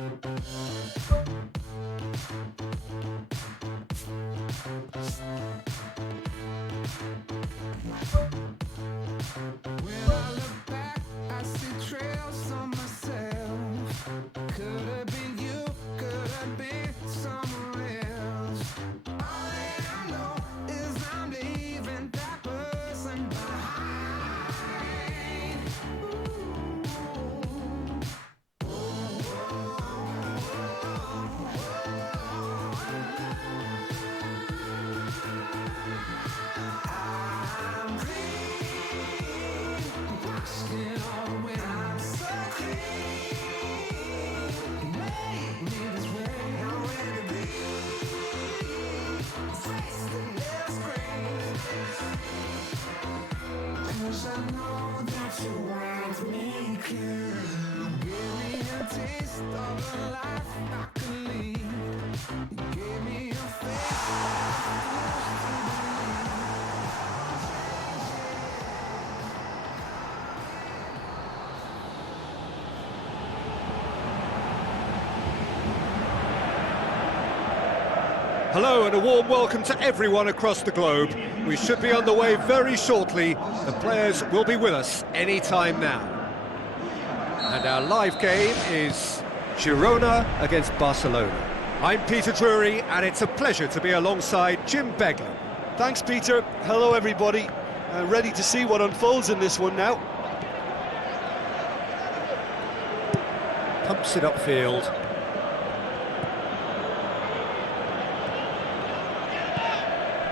When I look back, I see trails on myself. Could have been you, could have been someone else. All that I know is I'm leaving that person behind. I'm clean, washed it all when I'm so clean. Made me this way, I'm ready to be. Face the next grave. 'Cause I know that you want me clear. You gave me a taste of a life I could lead. You gave me a face. Hello and a warm welcome to everyone across the globe. We should be on the way very shortly. The players will be with us any time now. And our live game is Girona against Barcelona. I'm Peter Drury and it's a pleasure to be alongside Jim Begler. Thanks, Peter. Hello, everybody. Ready to see what unfolds in this one now. Pumps it upfield.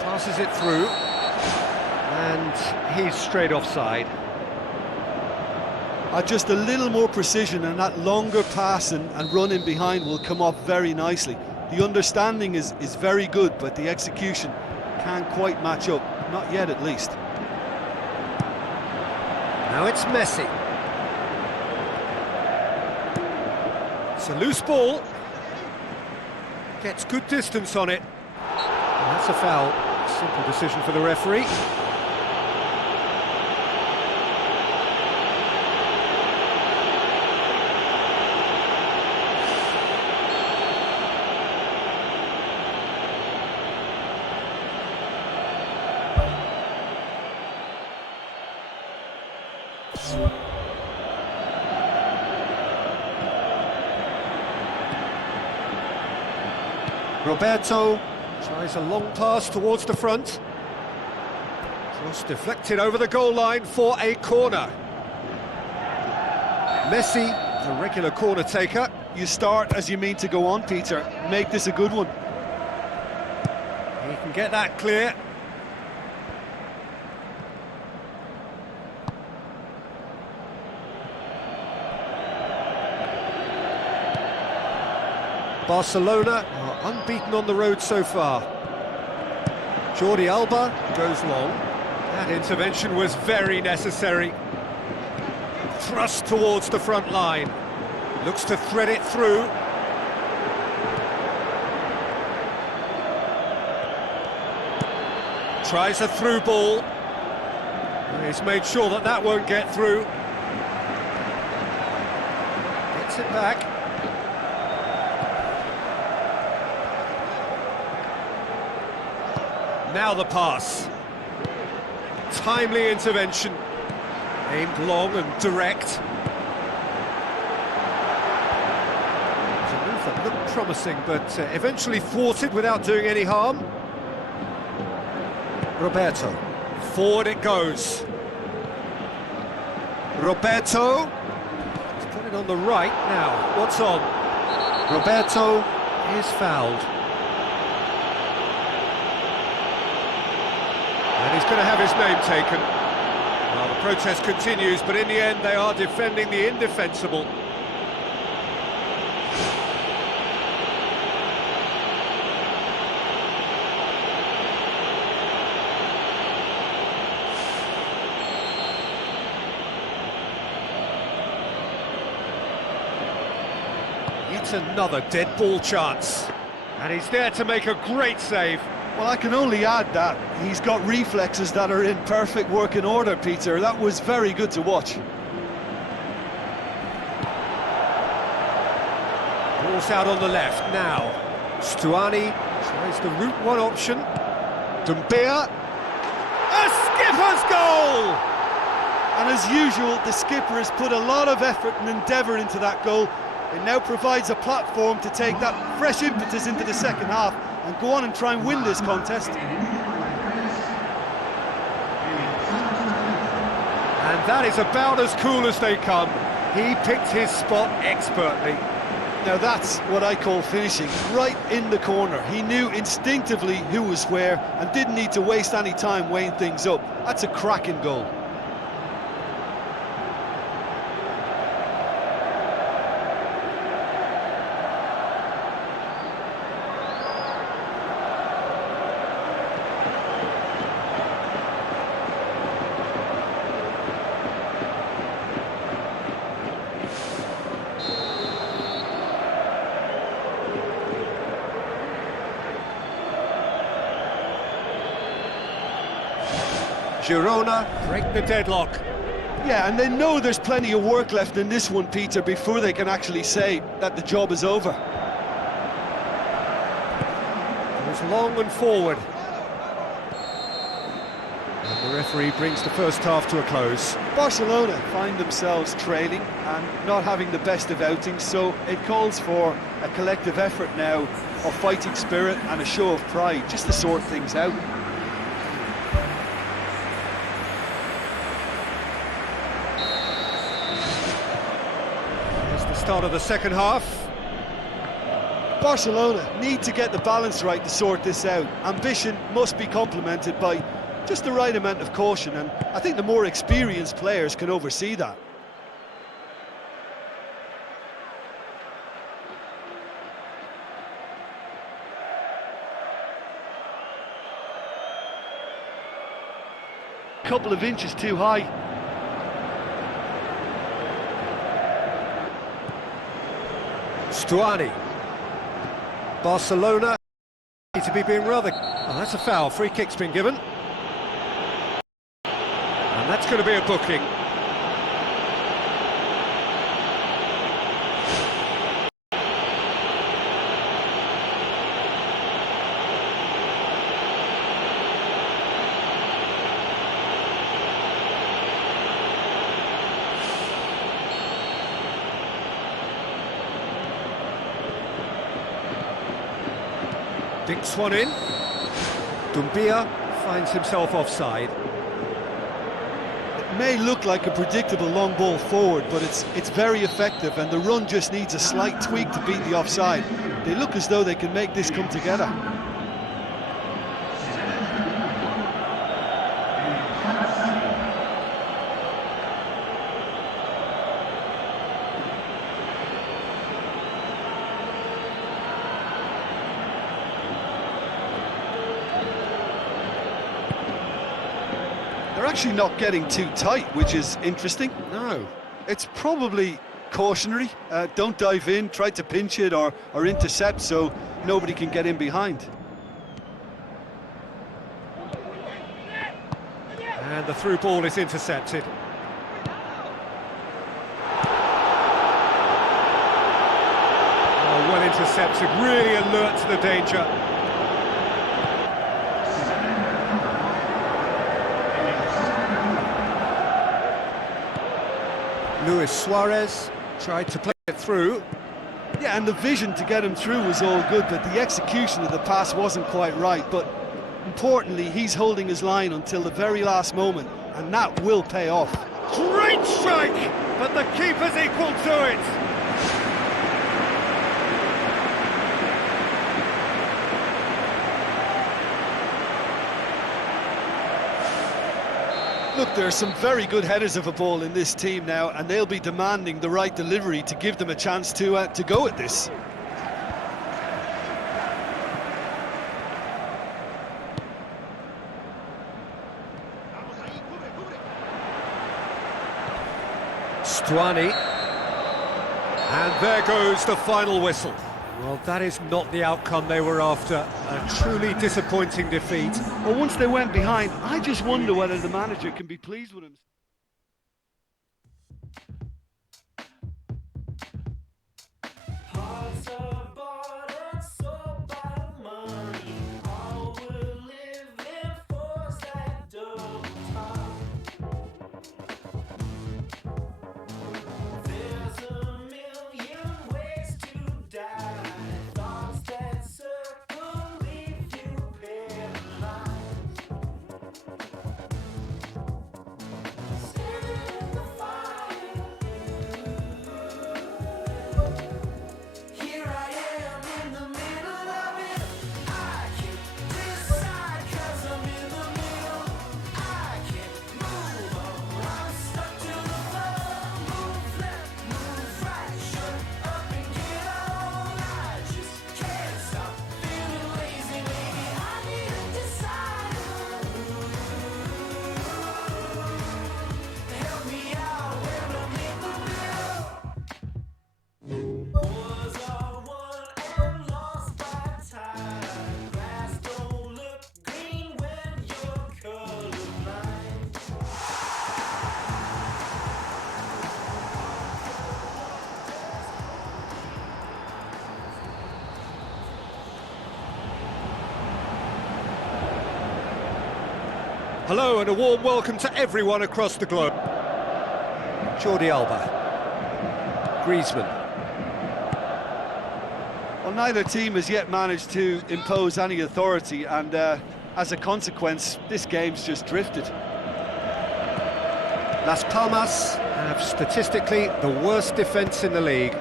Passes it through, and he's straight offside. Just a little more precision, and that longer pass and run in behind will come off very nicely. The understanding is very good, but the execution can't quite match up. Not yet, at least. Now it's Messi. It's a loose ball. Gets good distance on it. And that's a foul. Simple decision for the referee. Roberto tries a long pass towards the front. Cross deflected over the goal line for a corner. Messi, the regular corner taker. You start as you mean to go on, Peter. Make this a good one. He can get that clear. Barcelona are unbeaten on the road so far. Jordi Alba goes long. That intervention was very necessary. Thrust towards the front line. Looks to thread it through. Tries a through ball. He's made sure that that won't get through. Gets it back. Now the pass. Timely intervention. Aimed long and direct. It's a move that looked promising, but eventually thwarted without doing any harm. Roberto. Forward it goes. Roberto. He's got it on the right now. What's on? Roberto is fouled. And he's going to have his name taken. Well, the protest continues, but in the end they are defending the indefensible. Yet another dead ball chance. And he's there to make a great save. Well, I can only add that he's got reflexes that are in perfect working order, Peter. That was very good to watch. Force out on the left now. Stuani tries the route one option. Dumbia. A skipper's goal! And as usual, the skipper has put a lot of effort and endeavour into that goal. It now provides a platform to take that fresh impetus into the second half and go on and try and win this contest. And that is about as cool as they come. He picked his spot expertly. Now that's what I call finishing, right in the corner. He knew instinctively who was where and didn't need to waste any time weighing things up. That's a cracking goal. Girona break the deadlock. Yeah, and they know there's plenty of work left in this one, Peter, before they can actually say that the job is over. It was long and forward. And the referee brings the first half to a close. Barcelona find themselves trailing and not having the best of outings, so it calls for a collective effort now of fighting spirit and a show of pride, just to sort things out. Start of the second half. Barcelona need to get the balance right to sort this out. Ambition must be complemented by just the right amount of caution, and I think the more experienced players can oversee that. Couple of inches too high. Stuani. Barcelona need to be being rather... Oh, that's a foul. Free kick's been given. And that's going to be a booking. Dinks one in. Dumbia finds himself offside. It may look like a predictable long ball forward, but it's very effective, and the run just needs a slight tweak to beat the offside. They look as though they can make this come together. They're actually not getting too tight, which is interesting. No. It's probably cautionary. Don't dive in, try to pinch it or intercept so nobody can get in behind. And the through ball is intercepted. Oh, well intercepted, really alert to the danger. Luis Suarez tried to play it through. Yeah, and the vision to get him through was all good, but the execution of the pass wasn't quite right. But importantly, he's holding his line until the very last moment, and that will pay off. Great strike, but the keeper's equal to it. Look, there are some very good headers of a ball in this team now, and they'll be demanding the right delivery to give them a chance to go at this. Stuani. And there goes the final whistle. Well, that is not the outcome they were after. A truly disappointing defeat. Well, once they went behind, I just wonder whether the manager can be pleased with him. Hello and a warm welcome to everyone across the globe. Jordi Alba. Griezmann. Well, neither team has yet managed to impose any authority, and as a consequence, this game's just drifted. Las Palmas have statistically the worst defence in the league.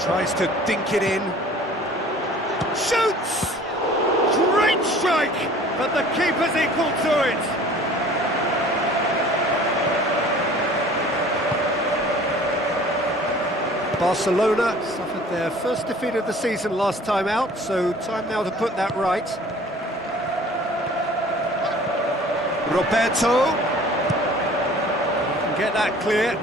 Tries to dink it in. Shoots! Great strike! But the keeper's equal to it. Barcelona suffered their first defeat of the season last time out, so time now to put that right. Roberto. Can get that clear.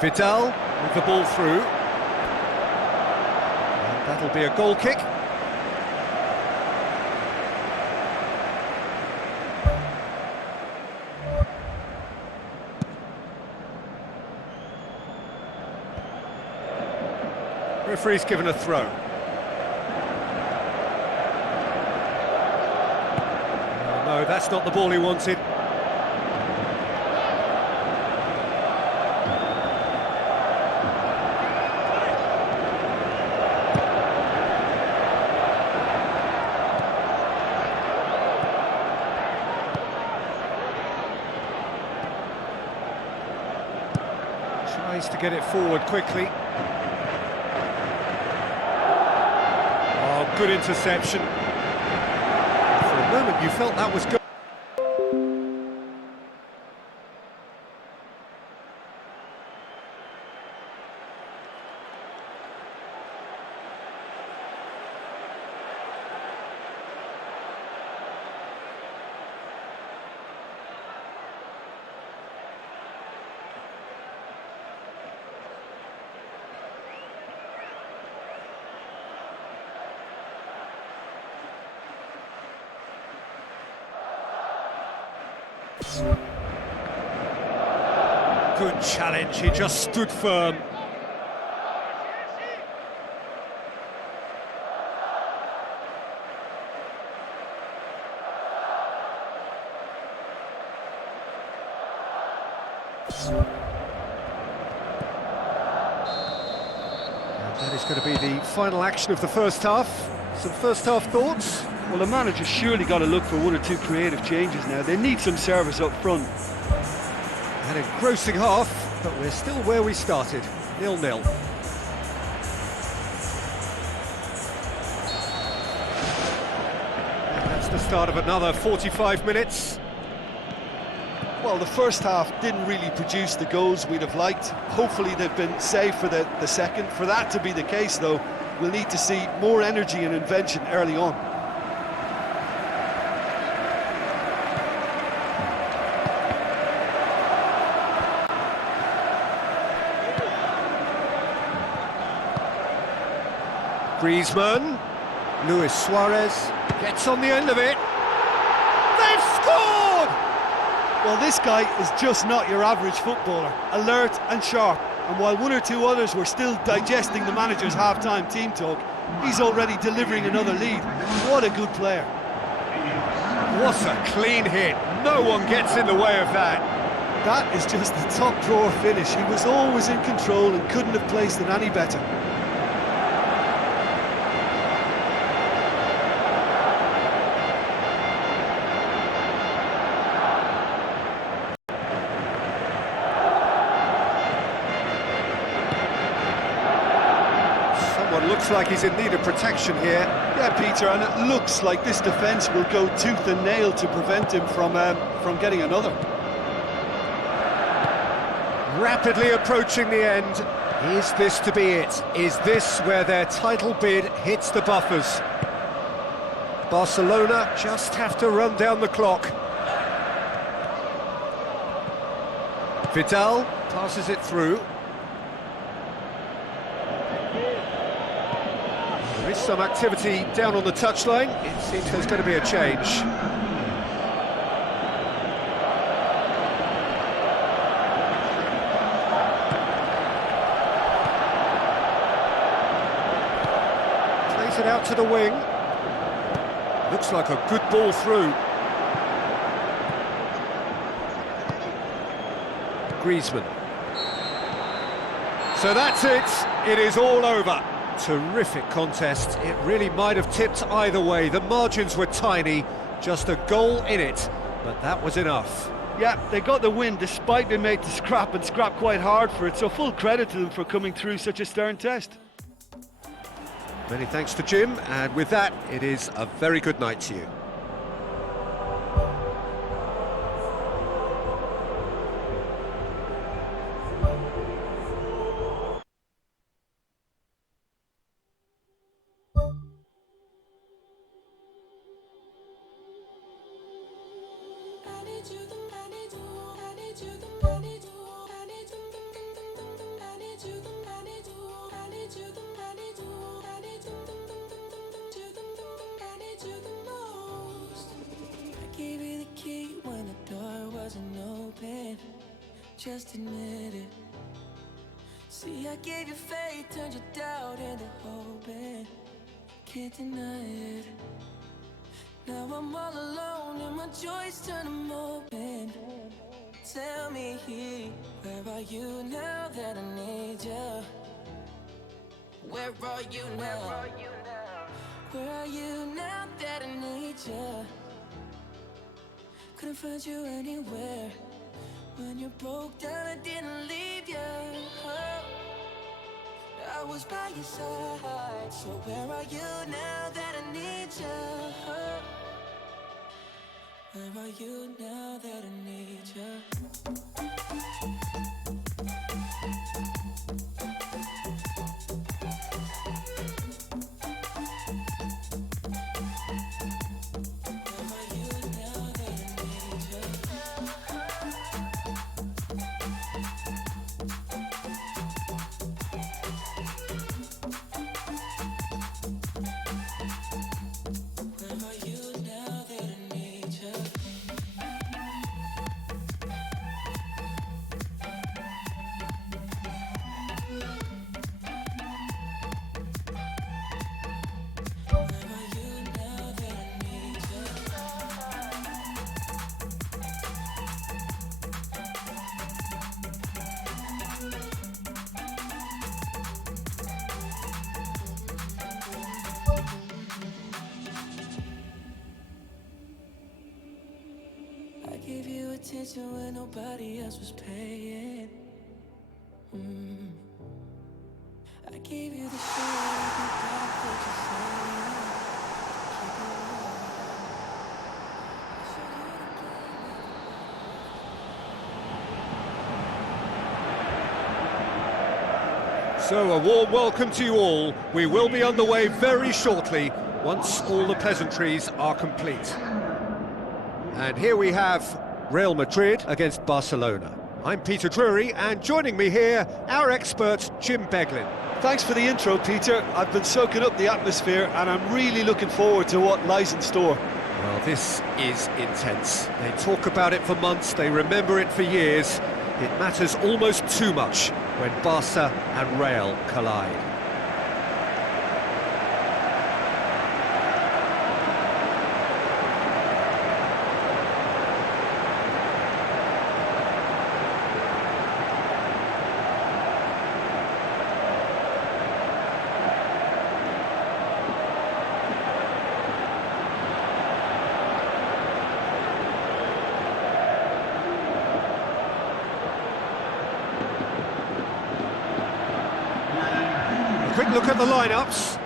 Vidal with the ball through. And that'll be a goal kick. Referee's given a throw. Oh, no, that's not the ball he wanted. Tries to get it forward quickly. Oh, good interception. For a moment you felt that was good. Good challenge, he just stood firm. And that is going to be the final action of the first half. Some first half thoughts? Well, the manager's surely got to look for one or two creative changes now. They need some service up front. An engrossing half, but we're still where we started, 0-0. And that's the start of another 45 minutes. Well, the first half didn't really produce the goals we'd have liked. Hopefully they've been saved for the second. For that to be the case, though, we'll need to see more energy and invention early on. Griezmann, Luis Suarez gets on the end of it. They've scored! Well, this guy is just not your average footballer, alert and sharp. And while one or two others were still digesting the manager's half-time team talk, he's already delivering another lead. What a good player. What a clean hit. No one gets in the way of that. That is just the top drawer finish. He was always in control and couldn't have placed it any better. Looks like he's in need of protection here. Yeah, Peter, and it looks like this defence will go tooth and nail to prevent him from getting another. Rapidly approaching the end. Is this to be it? Is this where their title bid hits the buffers? Barcelona just have to run down the clock. Vidal passes it through. There is some activity down on the touchline. It seems there's going to be a change. Plays it out to the wing. Looks like a good ball through. Griezmann. So that's it. It is all over. Terrific contest. It really might have tipped either way. The margins were tiny, just a goal in it, but that was enough. Yeah, they got the win despite being made to scrap and scrap quite hard for it, so full credit to them for coming through such a stern test. Many thanks to Jim, and with that, it is a very good night to you. Just admit it. See, I gave you faith, turned your doubt into hope, and can't deny it. Now I'm all alone and my joys turn them open. Tell me, where are you now that I need you? Where are you now? Where are you now that I need you? Couldn't find you anywhere. When you broke down, I didn't leave you. I was by your side. So where are you now that I need you? Where are you now that I need you? Gave you attention when nobody else was paying. I gave you the shit without what you're saying. So a warm welcome to you all. We will be on the way very shortly once all the pleasantries are complete. And here we have Real Madrid against Barcelona. I'm Peter Drury, and joining me here, our expert Jim Beglin. Thanks for the intro, Peter. I've been soaking up the atmosphere and I'm really looking forward to what lies in store. Well, this is intense. They talk about it for months, they remember it for years. It matters almost too much when Barca and Real collide. A quick look at the lineups.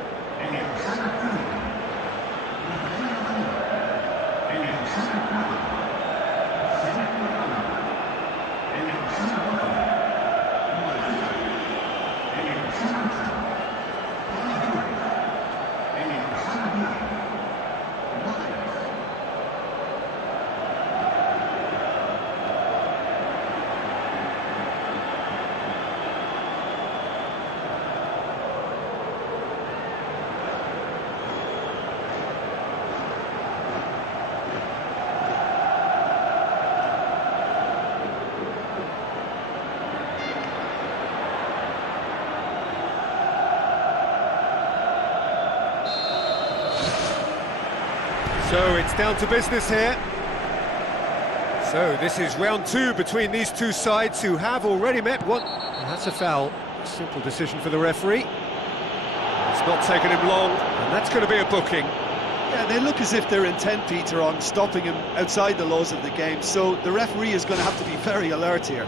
So it's down to business here. So this is round two between these two sides who have already met one. And that's a foul. Simple decision for the referee. It's not taken him long, and that's going to be a booking. Yeah, they look as if they're intent, Peter, on stopping him outside the laws of the game, so the referee is going to have to be very alert here.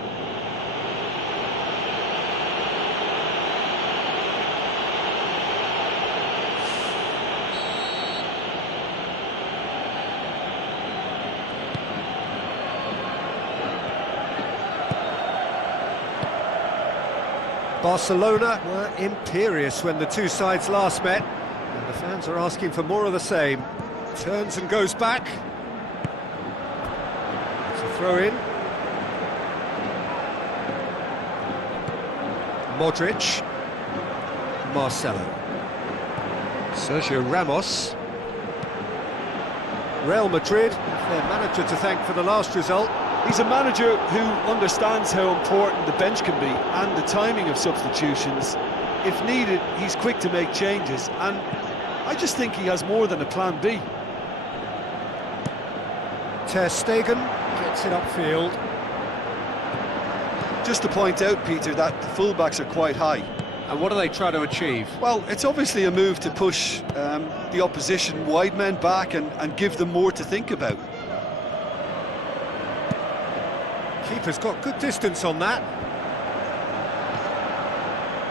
Barcelona were imperious when the two sides last met, and the fans are asking for more of the same. Turns and goes back. It's a throw-in. Modric. Marcelo. Sergio Ramos. Real Madrid have their manager to thank for the last result. He's a manager who understands how important the bench can be and the timing of substitutions. If needed, he's quick to make changes, and I just think he has more than a plan B. Ter Stegen gets it upfield. Just to point out, Peter, that the fullbacks are quite high. And what do they try to achieve? Well, it's obviously a move to push the opposition wide men back and give them more to think about. Keeper's got good distance on that.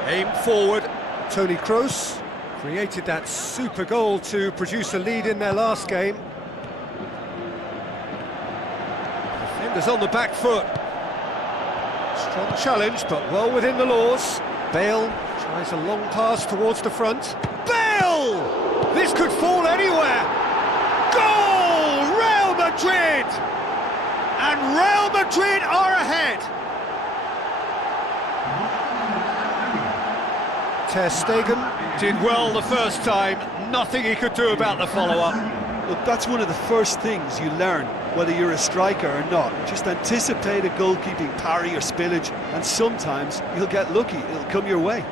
Aim forward. Toni Kroos created that super goal to produce a lead in their last game. Defenders on the back foot. Strong challenge, but well within the laws. Bale tries a long pass towards the front. Bale! This could fall anywhere! Goal! Real Madrid! And Real Madrid are ahead! Ter Stegen did well the first time, nothing he could do about the follow-up. Look, that's one of the first things you learn, whether you're a striker or not. Just anticipate a goalkeeping parry or spillage, and sometimes you'll get lucky, it'll come your way.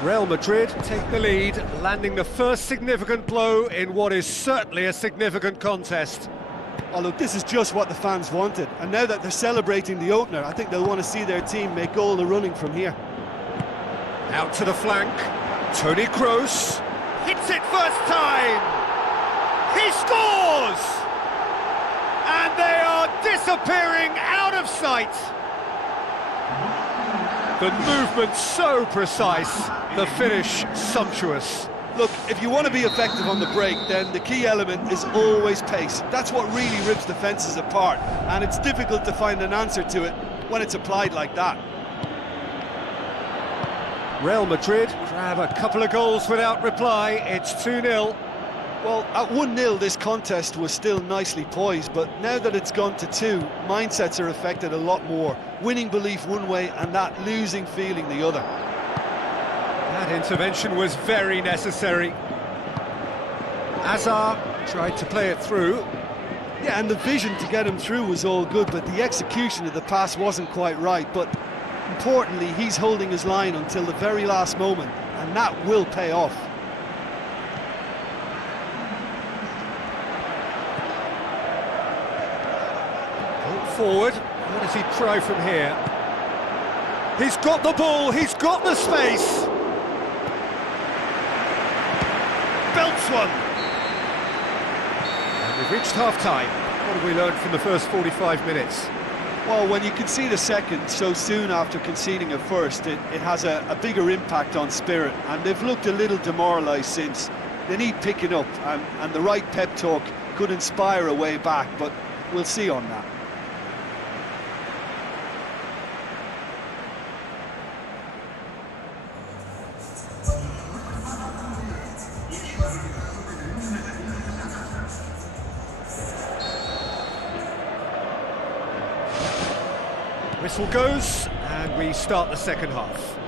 Real Madrid take the lead, landing the first significant blow in what is certainly a significant contest. Oh look, this is just what the fans wanted, and now that they're celebrating the opener, I think they'll want to see their team make all the running from here. Out to the flank, Toni Kroos hits it first time! He scores! And they are disappearing out of sight! The movement so precise, the finish sumptuous. Look, if you want to be effective on the break, then the key element is always pace. That's what really rips defences apart, and it's difficult to find an answer to it when it's applied like that. Real Madrid grab a couple of goals without reply, it's 2-0. Well, at 1-0 this contest was still nicely poised, but now that it's gone to 2, mindsets are affected a lot more. Winning belief one way and that losing feeling the other. That intervention was very necessary. Hazard tried to play it through. Yeah, and the vision to get him through was all good, but the execution of the pass wasn't quite right. But importantly, he's holding his line until the very last moment, and that will pay off. Forward, what does he try from here? He's got the ball, he's got the space! Belts one! And we've reached half-time. What have we learned from the first 45 minutes? Well, when you concede a second so soon after conceding a first, it has a bigger impact on spirit, and they've looked a little demoralised since. They need picking up, and the right pep talk could inspire a way back, but we'll see on that. Whistle goes, and we start the second half.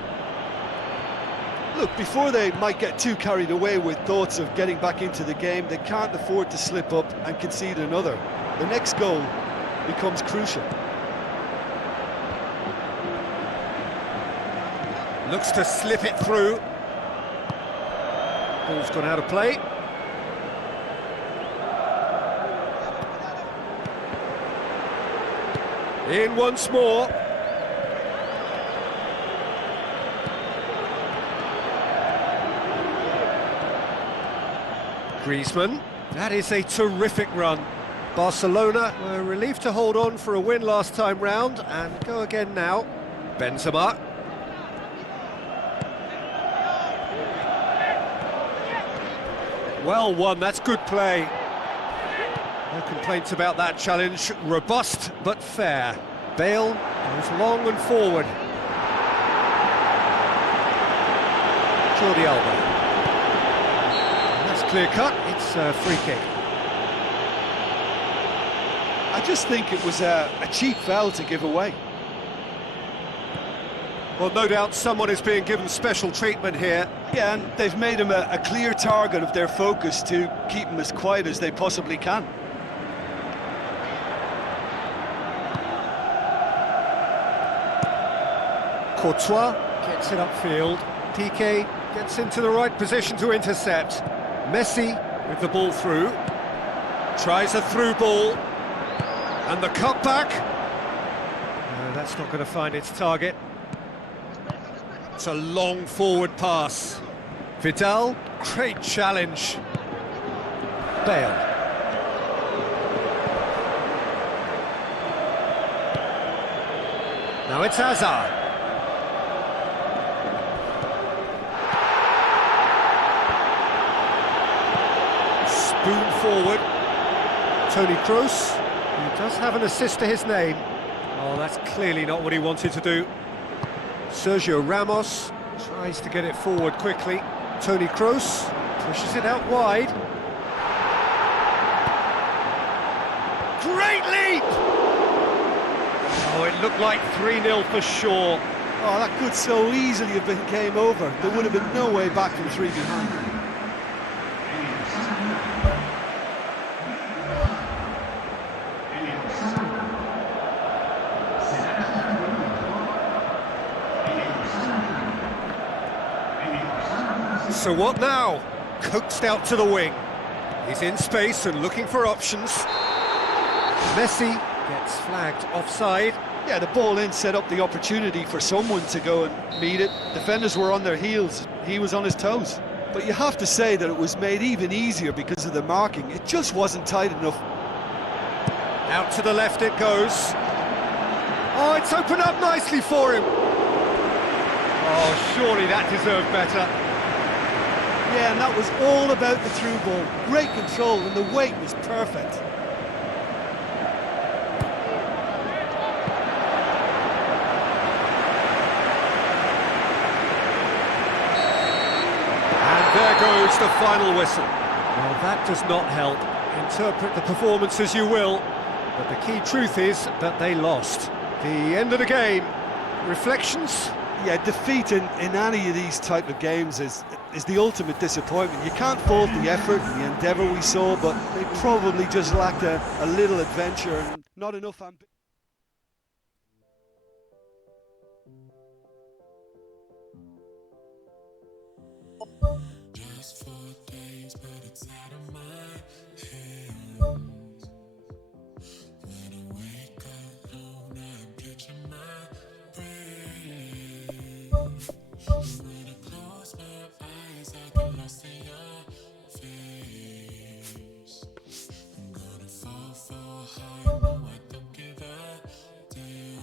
Look, before they might get too carried away with thoughts of getting back into the game, they can't afford to slip up and concede another. The next goal becomes crucial. Looks to slip it through. Ball's gone out of play. In once more. Griezmann. That is a terrific run. Barcelona were relieved to hold on for a win last time round and go again now. Benzema. Well won, that's good play. No complaints about that challenge. Robust but fair. Bale goes long and forward. Jordi Alba. And that's clear cut, it's a free kick. I just think it was a cheap foul to give away. Well, no doubt someone is being given special treatment here. Yeah, and they've made him a clear target of their focus to keep him as quiet as they possibly can. Courtois gets it upfield. Piqué gets into the right position to intercept. Messi with the ball through. Tries a through ball. And the cutback. No, that's not going to find its target. It's a long forward pass. Vidal, great challenge. Bale. Now it's Hazard. Spoon forward. Toni Kroos, who does have an assist to his name. Oh, that's clearly not what he wanted to do. Sergio Ramos tries to get it forward quickly. Toni Kroos pushes it out wide. Great lead! Oh, it looked like 3-0 for sure. Oh, that could so easily have been game over. There would have been no way back from 3 behind. So what now? Coaxed out to the wing. He's in space and looking for options. Messi gets flagged offside. Yeah, the ball in set up the opportunity for someone to go and meet it. Defenders were on their heels, he was on his toes. But you have to say that it was made even easier because of the marking. It just wasn't tight enough. Out to the left it goes. Oh, it's opened up nicely for him. Oh, surely that deserved better. Yeah, and that was all about the through ball. Great control, and the weight was perfect. And there goes the final whistle. Well, that does not help. Interpret the performance as you will, but the key truth is that they lost. The end of the game. Reflections? Yeah, defeat in any of these type of games is the ultimate disappointment. You can't fault the effort and the endeavour we saw, but they probably just lacked a little adventure and not enough ambition. Just 4 days, but it's out of my hands. When I wake up alone, I'm catching my breath. When I close my eyes, I get lost in your face. I'm gonna fall hard, no, I don't give a damn.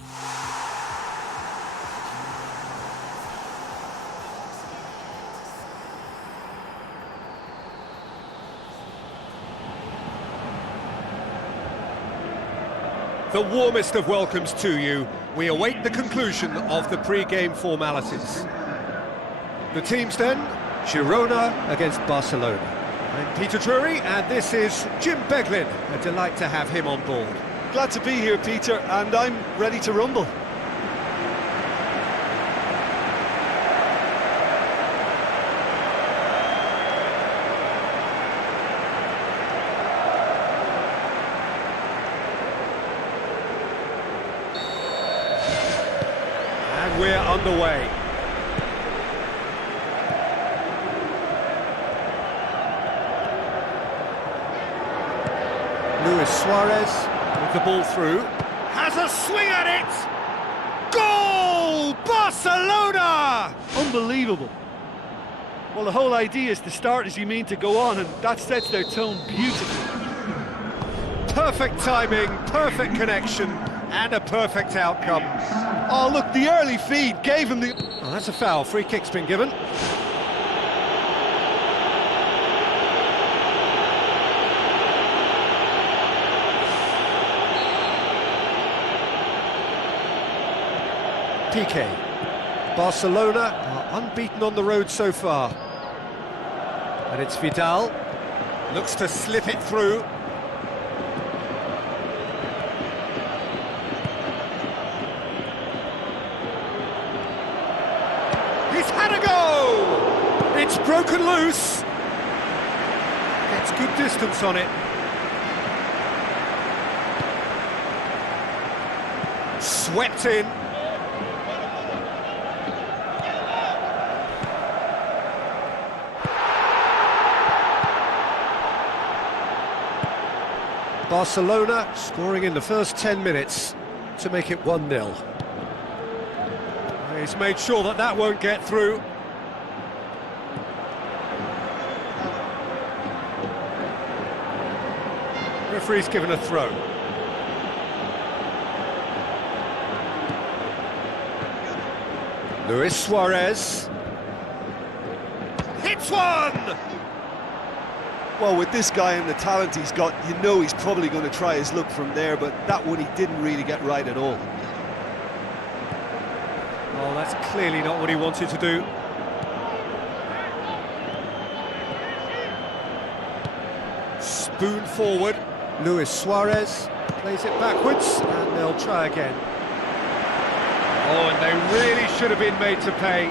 The warmest of welcomes to you. We await the conclusion of the pre-game formalities. The teams then, Girona against Barcelona. I'm Peter Drury, and this is Jim Beglin. A delight to have him on board. Glad to be here, Peter, and I'm ready to rumble. And we're underway. Luis Suarez with the ball through. Has a swing at it! Goal! Barcelona! Unbelievable. Well, the whole idea is to start as you mean to go on, and that sets their tone beautifully. Perfect timing, perfect connection, and a perfect outcome. Oh, look, the early feed gave him the... Oh, that's a foul. Free kick's been given. Piqué. Barcelona are unbeaten on the road so far. And it's Vidal. Looks to slip it through. He's had a go! It's broken loose. Gets good distance on it. Swept in. Barcelona scoring in the first 10 minutes to make it 1-0. He's made sure that that won't get through. Referee's given a throw. Luis Suarez. Hits one! Well, with this guy and the talent he's got, you know he's probably going to try his luck from there, but that one he didn't really get right at all. Oh, that's clearly not what he wanted to do. Spoon forward. Luis Suarez plays it backwards, and they'll try again. Oh, and they really should have been made to pay.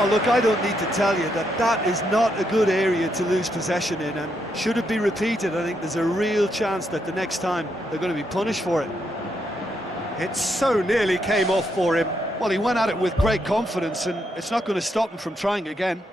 Oh, look, I don't need to tell you that that is not a good area to lose possession in, and should it be repeated, I think there's a real chance that the next time they're going to be punished for it. It so nearly came off for him. Well, he went at it with great confidence, and it's not going to stop him from trying again.